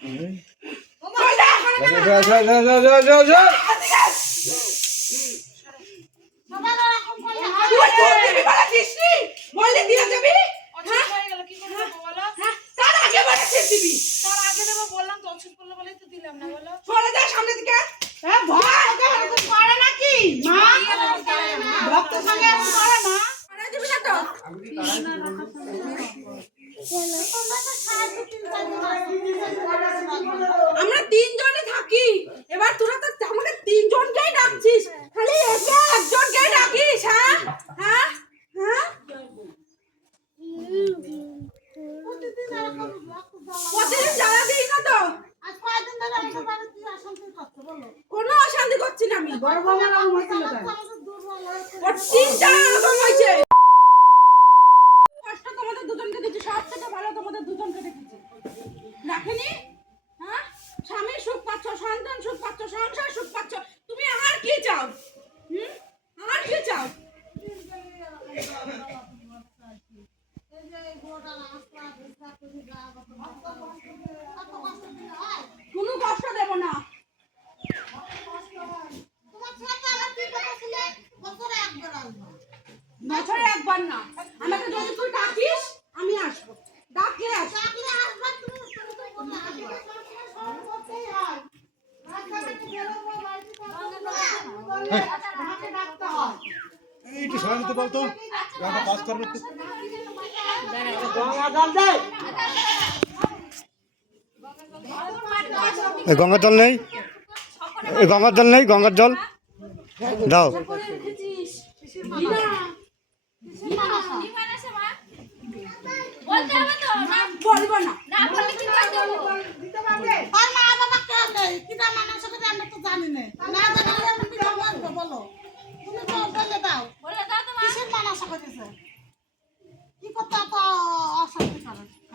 তুই তোর দিবি বলে দিসনি? বললে দিয়ে যাবি? অসুখ গেল কি করে দেবো বলো তার আগে বলেছিস দিবি। তার আগে দেবো বললাম তো অসুখ করল বলেই তো দিলাম না বলো সরে যা সামনের দিকে। ভয়, ওকে এরকম করে নাকি? মা? ভক্তের সঙ্গে করে না তো? আমরা তিনজনে থাকি এবার তোরা তো আমাকে তিনজনকেই ডাকছিস খালি একে একজনকেই ডাকিস হ্যাঁ হ্যাঁ হ্যাঁ প্রতিদিন জ্বালা দিই না তো কোনো অশান্তি করছি না আমি বড় তোমাদের দুজনকে দিচ্ছি সব থেকে ভালো তোমাদের দুজনকে দেখেছি হ্যাঁ স্বামী সুখ পাচ্ছ সন্তান সুখ পাচ্ছ সংসার সুখ পাচ্ছ তুমি আর কি চাও হুম আর কি চাও কোনো কষ্ট দেব না বছরে একবার না আমাকে যদি তুই ডাকিস আমি আসব ডাকলে আসব নিতে বলতো আমরা কাজ করব গঙ্গার জল নেই? এই গঙ্গার জল নেই? গঙ্গার জল? দাও। না বলব না না বললে কি করে দেবো বলে দাও তো মা বলো তো মা কি অশান্তি করে? এ কেন কিসের কি মানুষ আমি কিছু জানি না তার বাবা মা নেই তো বলো তো মা না,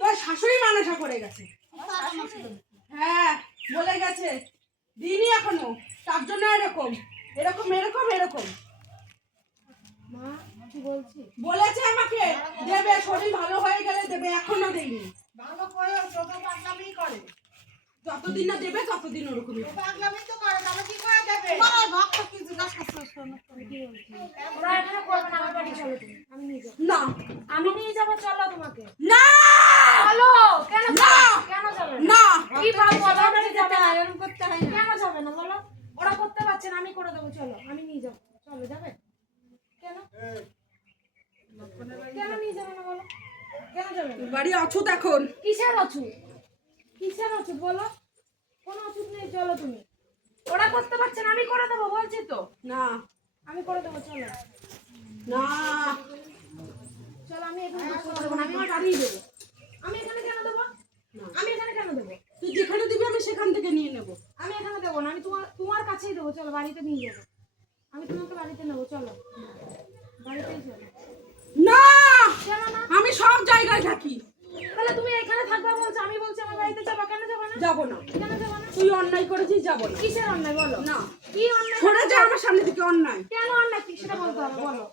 তোর শাশুড়ি মানসা করে গেছে। হ্যাঁ বলে গেছে। দিইনি এখনও তার জন্য এরকম। এরকম এরকম এরকম। বলছি? আমাকে দেবে শরীর ভালো হয়ে গেলে দেবে এখনও দেয়নি। ভালো করে যত পাগলামি করে। যতদিন না দেবে ততদিন ওরকমই। পাগলামি তো করে তবে কি করে দেবে? ওরা এখানে করবে না আমার বাড়ি চলো তুমি। আমি নিয়ে যাব। না। আমি নিয়ে যাব চলো তোমাকে। না! চলো কেন না। কেন যাবে? না। না কি ভাবো আমার যাবে না এরকম করতে হয় না। কেন যাবে না বলো? ওরা করতে পারছে না আমি করে দেবো চলো আমি নিয়ে যাব। চলো যাবে? কেন? কেন নিয়ে যাবে না বলো? কেন যাবে বাড়ি অছুত এখন। কিসের অছুত? কিসের অছুত বলো? কোনো অছুত নেই চলো তুমি। ওরা করতে পারছে না আমি করে দেবো বলছি তো। না। আমি করে দেবো চলো। না। চলো আমি এখানে করে দেবো আমি আমার বাড়িই দেবো আমি এখানে কেন দেবো আমি এখানে কেন দেবো তুই যেখানে দিবি আমি সেখান থেকে নিয়ে নেব আমি এখানে দেবো না আমি তোমার তোমার কাছেই দেবো চলো বাড়িতে নিয়ে যাব। আমি তোমাকে বাড়িতে নেব চলো। বাড়িতেই চলো। না! আমি সব জায়গায় থাকি। তাহলে তুমি এখানে থাকবা বলছো আমি বলছি আমার বাড়িতে যাবা কেন যাবা না? যাব না। কেন যাবা না? তুই অন্যায় করেছিস যাব না। কিসের অন্যায় বলো? না। কি অন্যায় সরে যা আমার সামনে থেকে অন্যায়। কেন অন্যায়? কি সেটা বলতে হবে বলো।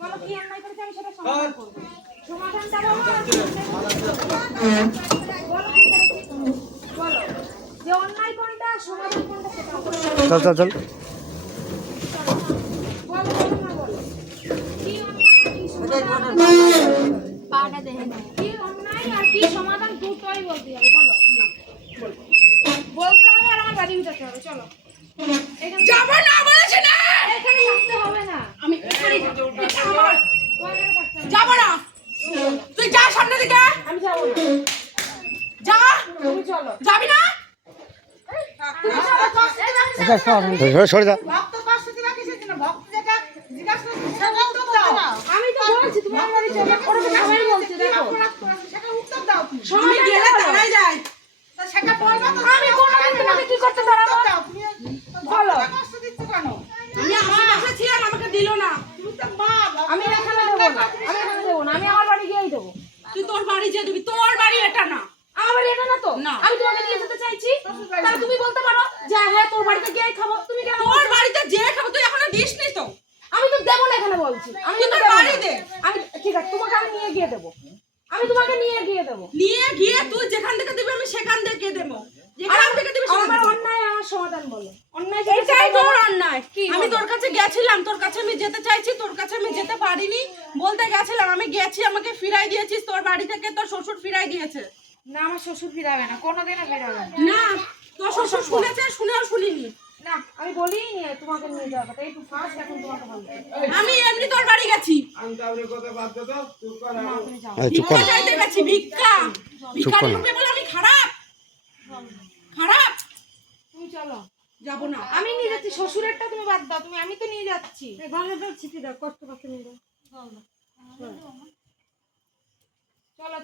বলো কি অন্যায় করেছে? আমি সেটা সমাধান করব। সমাধানটা বলো? বলো। যে অন্যায় চল চল চল। বলো বলো না বলো কি অন্যায় আর কি সমাধান পাটা দেখে নাও কি অন্যায় আর কি সমাধান দুটোই বলতে হবে বলো বলতে হবে আর আমার বাড়ি যেতে হবে চলো এখানে না বলেছি না এখানে থাকতে হবে না আমি এখানেই থাকব। এটা আমার তোমার এখানে থাকতে হবে যাব না। তুই যা সামনে দিকে। আমি যাব না। যা। চলো। যাবি না তুমি চলো কষ্ট সরে- সরে যা ভক্ত কষ্ট দিবা কিসের জন্য ভক্ত যেটা জিজ্ঞাসা করছে সেটা দাও। আমি যায়। এখানে দেবো না আমি এখানে দেবো না আমি আমার বাড়ি গিয়েই দেবো। তুই তোর বাড়ি যে দিবি তোর বাড়ি এটা না। আমার বাড়ি এটা না তো? না। আমি তোমাকে নিয়ে যেতে চাইছি? তাহলে তুমি বলতে পারো যে হ্যাঁ তোর বাড়িতে গিয়েই খাব তুমি কেন তোর বাড়িতে যে খাব তুই এখনও দিস নি তো। আমি তো দেবো না এখানে বলছি। আমি তো বাড়ি দে। আমি ঠিক আছে তোমাকে আমি নিয়ে গিয়ে দেবো। আমি তোমাকে নিয়ে গিয়ে দেবো। নিয়ে গিয়ে তুই যেখান থেকে দিবি আমি সেখান থেকে দেবো। যেখান থেকে দিবি আমার অন্যায় আমার সমাধান বলো। অন্যায় এটাই তোর অন্যায়। কি আমি তোর কাছে গেছিলাম তোর কাছে আমি যেতে চাইছি তোর কাছে আমি যেতে পারিনি। বলতে গেছিলাম আমি গেছি আমাকে ফিরাই দিয়েছিস তোর বাড়ি থেকে তোর শ্বশুর ফিরাই দিয়েছে। না আমার শ্বশুর ফিরাবে না কোনোদিনও ফিরাবে না। না তোর শ্বশুর শুনেছে শুনেও শুনিনি। না আমি বলিই নি তোমাকে নিয়ে যাওয়ার কথা একটু ফার্স্ট এখন তোমাকে বলতে আমি এমনি তোর বাড়ি গেছি। এই চুপ কর। ভিক্ষা চাইতে গেছি ভিক্ষা। ভিক্ষারি না। রূপে বলে আমি খারাপ। খারাপ। তুমি চলো। যাব না। আমি নিয়ে যাচ্ছি শ্বশুরেরটা তুমি বাদ দাও তুমি আমি তো নিয়ে যাচ্ছি। চলো।